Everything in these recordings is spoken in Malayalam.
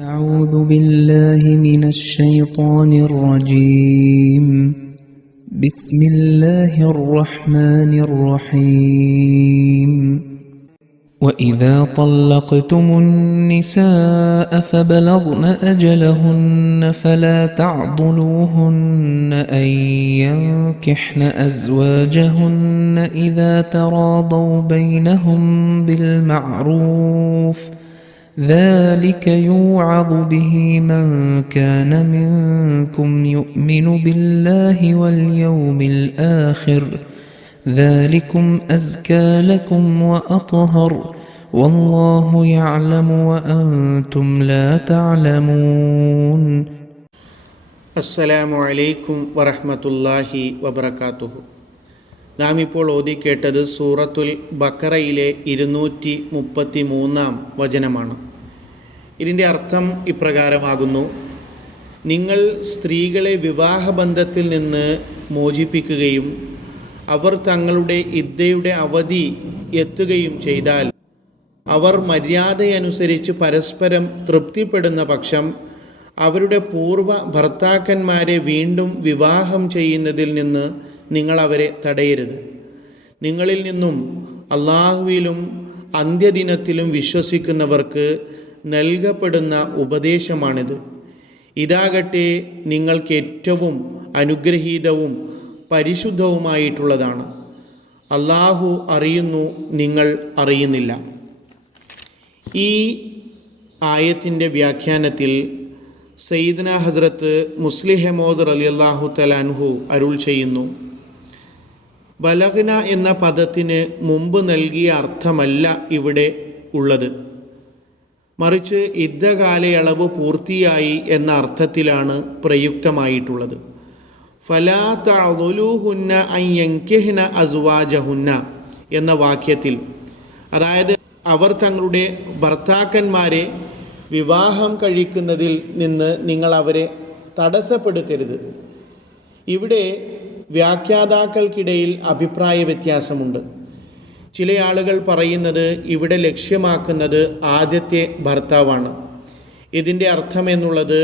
أعوذ بالله من الشيطان الرجيم. بسم الله الرحمن الرحيم. وإذا طلقتم النساء فبلغن أجلهن فلا تعضلوهن أن ينكحن أزواجهن إذا تراضوا بينهم بالمعروف ذلك يوعظ به من كان منكم يؤمن بالله واليوم الآخر ذلكم أزكى لكم وأطهر والله يعلم وأنتم لا تعلمون. അസ്സലാമു അലൈക്കും വറഹ്മത്തുള്ളാഹി വബറകാതുഹു. നാം ഇപ്പോൾ ഓതിക്കേട്ടത് സൂറത്തുൽ ബഖറയിലെ 233 വചനമാണ്. ഇതിൻ്റെ അർത്ഥം ഇപ്രകാരമാകുന്നു: നിങ്ങൾ സ്ത്രീകളെ വിവാഹബന്ധത്തിൽ നിന്ന് മോചിപ്പിക്കുകയും അവർ തങ്ങളുടെ ഇദ്ദയുടെ അവധി എത്തുകയും ചെയ്താൽ അവർ മര്യാദയനുസരിച്ച് പരസ്പരം തൃപ്തിപ്പെടുന്ന പക്ഷം അവരുടെ പൂർവ്വ ഭർത്താക്കന്മാരെ വീണ്ടും വിവാഹം ചെയ്യുന്നതിൽ നിന്ന് നിങ്ങൾ അവരെ തടയരുത്. നിങ്ങളിൽ നിന്നും അള്ളാഹുവിലും അന്ത്യദിനത്തിലും വിശ്വസിക്കുന്നവർക്ക് നൽകപ്പെടുന്ന ഉപദേശമാണിത്. ഇതാകട്ടെ നിങ്ങൾക്ക് ഏറ്റവും അനുഗ്രഹീതവും പരിശുദ്ധവുമായിട്ടുള്ളതാണ്. അള്ളാഹു അറിയുന്നു, നിങ്ങൾ അറിയുന്നില്ല. ഈ ആയത്തിൻ്റെ വ്യാഖ്യാനത്തിൽ സയ്യിദ്ന ഹസ്രത്ത് മുസ്ലിഹ് മൗദ് റളിയല്ലാഹു തആല അൻഹു അരുൾ ചെയ്യുന്നു: ബലഗ്ന എന്ന പദത്തിന് മുമ്പ് നൽകിയ അർത്ഥമല്ല ഇവിടെ ഉള്ളത്, മറിച്ച് ഇദ്ദ കാലയളവ് പൂർത്തിയായി എന്ന അർത്ഥത്തിലാണ് പ്രയുക്തമായിട്ടുള്ളത്. ഫലാ തഅദുലൂഹുന്ന അൻ യൻകിഹ്ന അസ്വാജഹുന്ന എന്ന വാക്യത്തിൽ, അതായത് അവർ തങ്ങളുടെ ഭർത്താക്കന്മാരെ വിവാഹം കഴിക്കുന്നതിൽ നിന്ന് നിങ്ങൾ അവരെ തടസ്സപ്പെടുത്തരുത്. ഇവിടെ വ്യാഖ്യാതാക്കൾക്കിടയിൽ അഭിപ്രായ വ്യത്യാസമുണ്ട്. ചില ആളുകൾ പറയുന്നത് ഇവിടെ ലക്ഷ്യമാക്കുന്നത് ആദ്യത്തെ ഭർത്താവാണ്. ഇതിൻ്റെ അർത്ഥമെന്നുള്ളത്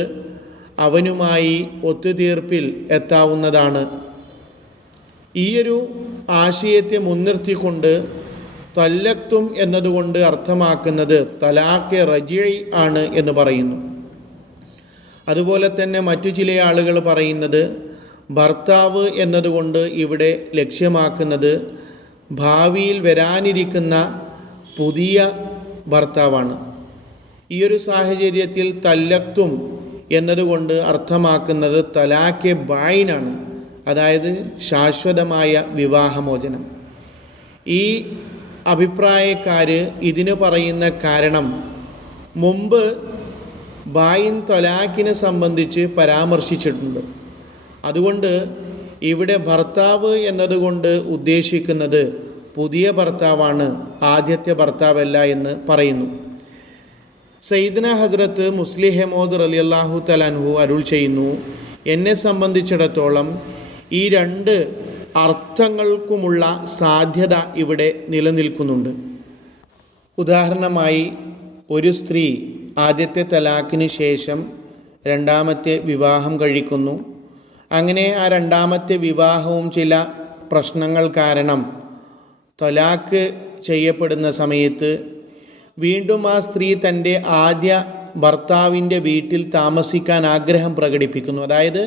അവനുമായി ഒത്തുതീർപ്പിൽ എത്താവുന്നതാണ്. ഈയൊരു ആശയത്തെ മുൻനിർത്തിക്കൊണ്ട് തല്ലക്തും എന്നതുകൊണ്ട് അർത്ഥമാക്കുന്നത് തലാഖ് റജിഇ ആണ് എന്ന് പറയുന്നു. അതുപോലെ തന്നെ മറ്റു ചില ആളുകൾ പറയുന്നത് ഭർത്താവ് എന്നതുകൊണ്ട് ഇവിടെ ലക്ഷ്യമാക്കുന്നത് ഭാവിയിൽ വരാനിരിക്കുന്ന പുതിയ ഭർത്താവാണ്. ഈയൊരു സാഹചര്യത്തിൽ തല്ലക്തും എന്നതുകൊണ്ട് അർത്ഥമാക്കുന്നത് തലാഖെ ബായിനാണ്, അതായത് ശാശ്വതമായ വിവാഹമോചനം. ഈ അഭിപ്രായക്കാർ ഇതിന് പറയുന്ന കാരണം മുമ്പ് ബായിൻ തലാഖിനെ സംബന്ധിച്ച് പരാമർശിച്ചിട്ടുണ്ട്. അതുകൊണ്ട് ഇവിടെ ഭർത്താവ് എന്നതുകൊണ്ട് ഉദ്ദേശിക്കുന്നത് പുതിയ ഭർത്താവാണ്, ആദ്യത്തെ ഭർത്താവല്ല എന്ന് പറയുന്നു. സയ്യിദ്ന ഹസ്രത്ത് മുസ്ലിഹ് മൗദ് റളിയല്ലാഹു തആല അൻഹു അരുൾ ചെയ്യുന്നു: എന്നെ സംബന്ധിച്ചിടത്തോളം ഈ രണ്ട് അർത്ഥങ്ങൾക്കുമുള്ള സാധ്യത ഇവിടെ നിലനിൽക്കുന്നുണ്ട്. ഉദാഹരണമായി, ഒരു സ്ത്രീ ആദ്യത്തെ തലാഖിന് ശേഷം രണ്ടാമത്തെ വിവാഹം കഴിക്കുന്നു. അങ്ങനെ ആ രണ്ടാമത്തെ വിവാഹവും ചില പ്രശ്നങ്ങൾ കാരണം തലാഖ് ചെയ്യപ്പെടുന്ന സമയത്ത് വീണ്ടും ആ സ്ത്രീ തൻ്റെ ആദ്യ ഭർത്താവിൻ്റെ വീട്ടിൽ താമസിക്കാൻ ആഗ്രഹം പ്രകടിപ്പിക്കുന്നു. അതായത്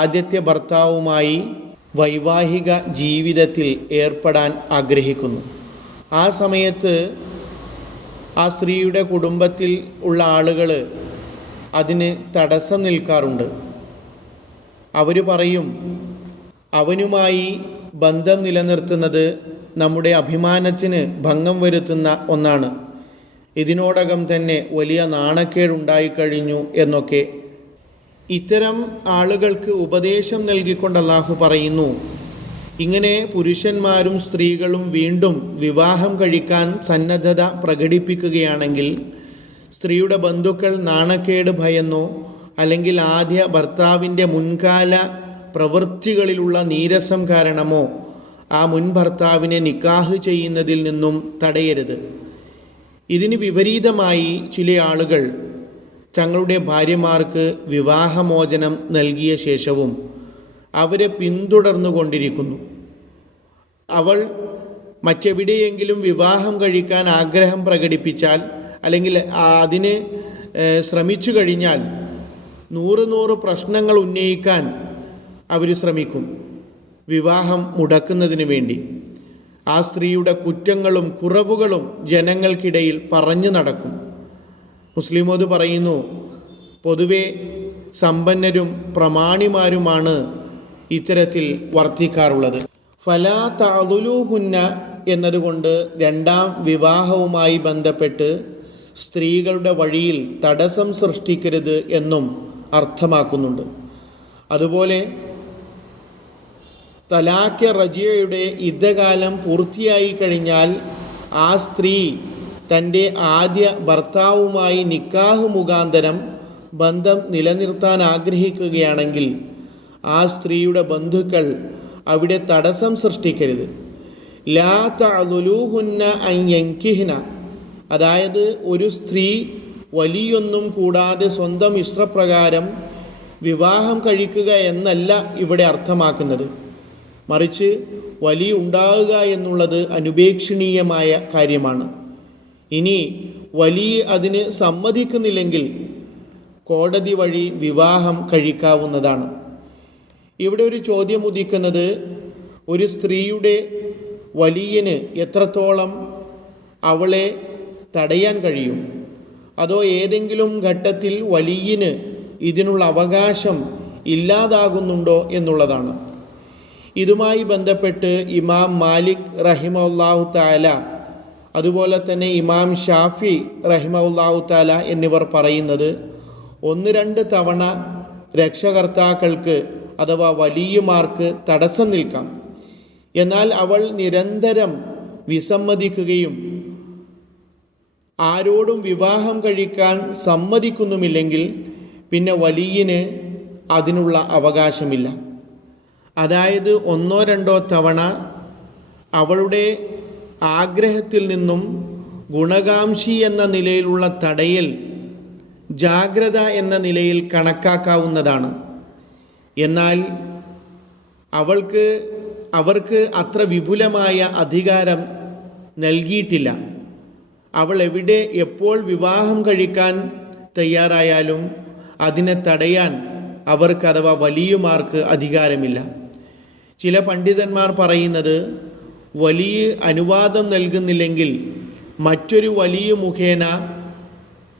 ആദ്യത്തെ ഭർത്താവുമായി വൈവാഹിക ജീവിതത്തിൽ ഏർപ്പെടാൻ ആഗ്രഹിക്കുന്നു. ആ സമയത്ത് ആ സ്ത്രീയുടെ കുടുംബത്തിൽ ഉള്ള ആളുകൾ അതിന് തടസ്സം നിൽക്കാറുണ്ട്. അവർ പറയും, അവനുമായി ബന്ധം നിലനിർത്തുന്നത് നമ്മുടെ അഭിമാനത്തിന് ഭംഗം വരുത്തുന്ന ഒന്നാണ്, ഇതിനോടകം തന്നെ വലിയ നാണക്കേടുണ്ടായിക്കഴിഞ്ഞു എന്നൊക്കെ. ഇത്തരം ആളുകൾക്ക് ഉപദേശം നൽകിക്കൊണ്ട് അല്ലാഹു പറയുന്നു, ഇങ്ങനെ പുരുഷന്മാരും സ്ത്രീകളും വീണ്ടും വിവാഹം കഴിക്കാൻ സന്നദ്ധത പ്രകടിപ്പിക്കുകയാണെങ്കിൽ സ്ത്രീയുടെ ബന്ധുക്കൾ നാണക്കേട് ഭയന്നോ അല്ലെങ്കിൽ ആദ്യ ഭർത്താവിൻ്റെ മുൻകാല പ്രവൃത്തികളിലുള്ള നീരസം കാരണമോ ആ മുൻ ഭർത്താവിനെ നിക്കാഹ് ചെയ്യുന്നതിൽ നിന്നും തടയരുത്. ഇതിന് വിപരീതമായി ചില ആളുകൾ തങ്ങളുടെ ഭാര്യമാർക്ക് വിവാഹമോചനം നൽകിയ ശേഷവും അവരെ പിന്തുടർന്നുകൊണ്ടിരിക്കുന്നു. അവൾ മറ്റെവിടെയെങ്കിലും വിവാഹം കഴിക്കാൻ ആഗ്രഹം പ്രകടിപ്പിച്ചാൽ അല്ലെങ്കിൽ അതിന് ശ്രമിച്ചു കഴിഞ്ഞാൽ 100 പ്രശ്നങ്ങൾ ഉന്നയിക്കാൻ അവർ ശ്രമിക്കും, വിവാഹം മുടക്കുന്നതിന് വേണ്ടി. ആ സ്ത്രീയുടെ കുറ്റങ്ങളും കുറവുകളും ജനങ്ങൾക്കിടയിൽ പറഞ്ഞു നടക്കും. മുസ്ലിമോദ് പറയുന്നു, പൊതുവെ സമ്പന്നരും പ്രമാണിമാരുമാണ് ഇത്തരത്തിൽ വർത്തിക്കാറുള്ളത്. ഫലാ തഅദുലൂഹുന്ന എന്നതുകൊണ്ട് രണ്ടാം വിവാഹവുമായി ബന്ധപ്പെട്ട് സ്ത്രീകളുടെ വഴിയിൽ തടസ്സം സൃഷ്ടിക്കരുത് എന്നും അർത്ഥമാക്കുന്നുണ്ട്. അതുപോലെ തലാഖ് റജിയയുടെ ഇദ്ദകാലം പൂർത്തിയായി കഴിഞ്ഞാൽ ആ സ്ത്രീ തൻ്റെ ആദ്യ ഭർത്താവുമായി നിക്കാഹ് മുഖാന്തരം ബന്ധം നിലനിർത്താൻ ആഗ്രഹിക്കുകയാണെങ്കിൽ ആ സ്ത്രീയുടെ ബന്ധുക്കൾ അവിടെ തടസ്സം സൃഷ്ടിക്കരുത്. ലാ തഅദുലൂഹുന്ന അൻ യൻകിഹ്ന, അതായത് ഒരു സ്ത്രീ വലിയൊന്നും കൂടാതെ സ്വന്തം ഇഷ്ടപ്രകാരം വിവാഹം കഴിക്കുക എന്നല്ല ഇവിടെ അർത്ഥമാക്കുന്നത്. മറിച്ച് വലിയ ഉണ്ടാവുക എന്നുള്ളത് അനുപേക്ഷണീയമായ കാര്യമാണ്. ഇനി വലിയ അതിന് സമ്മതിക്കുന്നില്ലെങ്കിൽ കോടതി വഴി വിവാഹം കഴിക്കാവുന്നതാണ്. ഇവിടെ ഒരു ചോദ്യം ഉദിക്കുന്നത്, ഒരു സ്ത്രീയുടെ വലിയന് എത്രത്തോളം അവളെ തടയാൻ കഴിയും? അതോ ഏതെങ്കിലും ഘട്ടത്തിൽ വലിയന് ഇതിനുള്ള അവകാശം ഇല്ലാതാകുന്നുണ്ടോ എന്നുള്ളതാണ്. ഇതുമായി ബന്ധപ്പെട്ട് ഇമാം മാലിക് റഹിമഹുല്ലാഹു തആല, അതുപോലെ തന്നെ ഇമാം ഷാഫി റഹിമഹുല്ലാഹു തആല എന്നിവർ പറയുന്നത്, 1-2 തവണ രക്ഷകർത്താക്കൾക്ക് അഥവാ വലിയമാർക്ക് തടസ്സം നിൽക്കാം. എന്നാൽ അവൾ നിരന്തരം വിസമ്മതിക്കുകയും ആരോടും വിവാഹം കഴിക്കാൻ സമ്മതിക്കുന്നുമില്ലെങ്കിൽ പിന്നെ വലിയന് അതിനുള്ള അവകാശമില്ല. അതായത് 1-2 തവണ അവളുടെ ആഗ്രഹത്തിൽ നിന്നും ഗുണകാംക്ഷി എന്ന നിലയിലുള്ള തടയൽ ജാഗ്രത എന്ന നിലയിൽ കണക്കാക്കാവുന്നതാണ്. എന്നാൽ അവർക്ക് അത്ര വിപുലമായ അധികാരം നൽകിയിട്ടില്ല. അവൾ എവിടെ എപ്പോൾ വിവാഹം കഴിക്കാൻ തയ്യാറായാലും അതിനെ തടയാൻ അവർക്ക് അഥവാ വലിയമാർക്ക് അധികാരമില്ല. ചില പണ്ഡിതന്മാർ പറയുന്നത്, വലിയ അനുവാദം നൽകുന്നില്ലെങ്കിൽ മറ്റൊരു വലിയ മുഖേന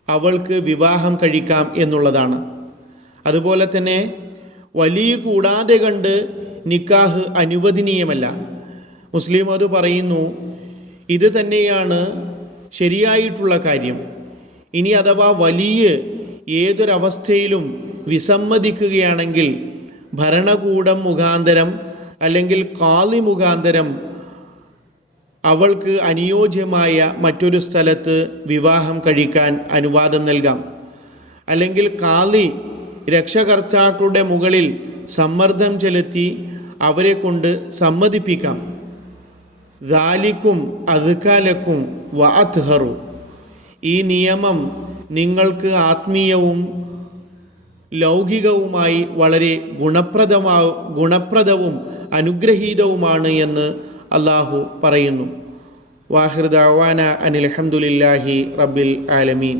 അവൾക്ക് വിവാഹം കഴിക്കാം എന്നുള്ളതാണ്. അതുപോലെ തന്നെ വലിയ കൂടാതെ കണ്ട് നിക്കാഹ് അനുവദനീയമല്ല. മുസ്ലിം അത് പറയുന്നു, ഇത് തന്നെയാണ് ശരിയായിട്ടുള്ള കാര്യം. ഇനി അഥവാ വലിയ ഏതൊരവസ്ഥയിലും വിസമ്മതിക്കുകയാണെങ്കിൽ ഭരണകൂടം മുഖാന്തരം അല്ലെങ്കിൽ ഖാളി മുഖാന്തരം അവൾക്ക് അനുയോജ്യമായ മറ്റൊരു സ്ഥലത്ത് വിവാഹം കഴിക്കാൻ അനുവാദം നൽകാം. അല്ലെങ്കിൽ ഖാളി രക്ഷകർത്താക്കളുടെ മുകളിൽ സമ്മർദ്ദം ചെലുത്തി അവരെ കൊണ്ട് സമ്മതിപ്പിക്കാം. ദാലിക്കും അദ്കാലക്കും വ അത്ഹറു, ഈ നിയമം നിങ്ങൾക്ക് ആത്മീയവും ലൗകികവുമായി വളരെ ഗുണപ്രദവും അനുഗ്രഹീതവുമാണ് എന്ന് അള്ളാഹു പറയുന്നു. വാഹിർ ദഅവാന അനിൽ ഹംദുലില്ലാഹി റബ്ബിൽ ആലമീൻ.